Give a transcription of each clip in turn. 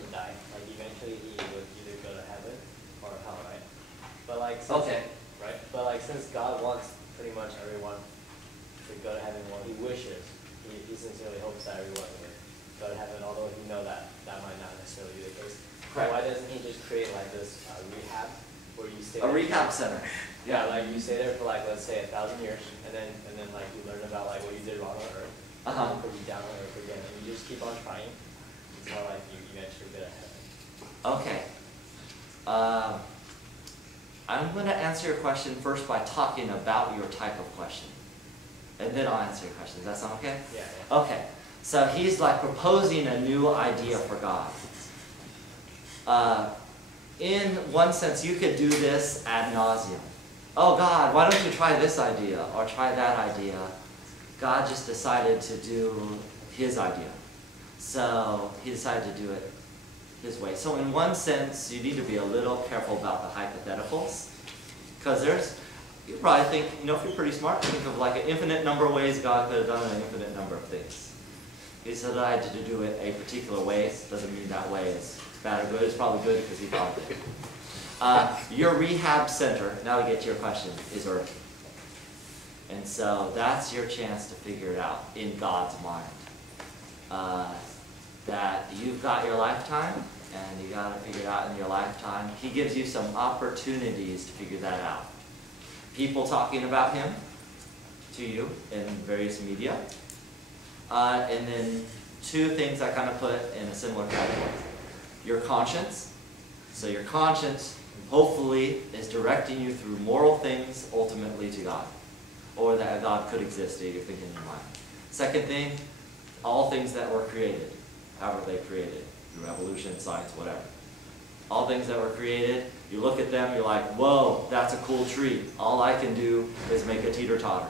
person die, like eventually he would either go to heaven or hell, right? But like since, right? But like since God wants pretty much everyone to go to heaven, well, he wishes, he sincerely hopes that everyone would go to heaven, although he know that that might not necessarily be the case. Correct. Why doesn't he just create like this rehab where you stay? A rehab center. Yeah, like you stay there for like, let's say 1,000 years, and then like you learn about like what you did wrong on earth, put you down on earth again, and you just keep on trying until like you eventually get to heaven. Okay. I'm going to answer your question first by talking about your type of question, and then I'll answer your question. Does that sound okay? Yeah. Okay. So he's like proposing a new idea for God. In one sense, you could do this ad nauseum. Oh God, why don't you try this idea or try that idea? God just decided to do his idea. So he decided to do it his way. So in one sense, you need to be a little careful about the hypotheticals. Because you probably think, if you're pretty smart, think of like an infinite number of ways God could have done an infinite number of things. He decided to do it a particular way. Doesn't mean that way is bad or good. It's probably good because he thought of it. Your rehab center, now we get to your question, is earth. And so that's your chance to figure it out in God's mind. That you've got your lifetime, and you got to figure it out in your lifetime. He gives you some opportunities to figure that out. People talking about him to you in various media. And then two things I kind of put in a similar category. Your conscience. So your conscience hopefully is directing you through moral things ultimately to God. Or that God could exist that you're thinking in your mind. Second thing, all things that were created, however they created, through evolution, science, whatever. All things that were created, you look at them, you're like, whoa, that's a cool tree. All I can do is make a teeter-totter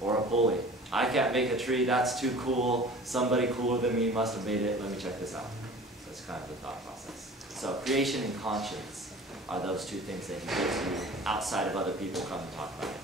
or a pulley. I can't make a tree, that's too cool. Somebody cooler than me must have made it. Let me check this out. That's kind of the thought process. So creation and conscience are those two things that he gives you outside of other people come and talk about it.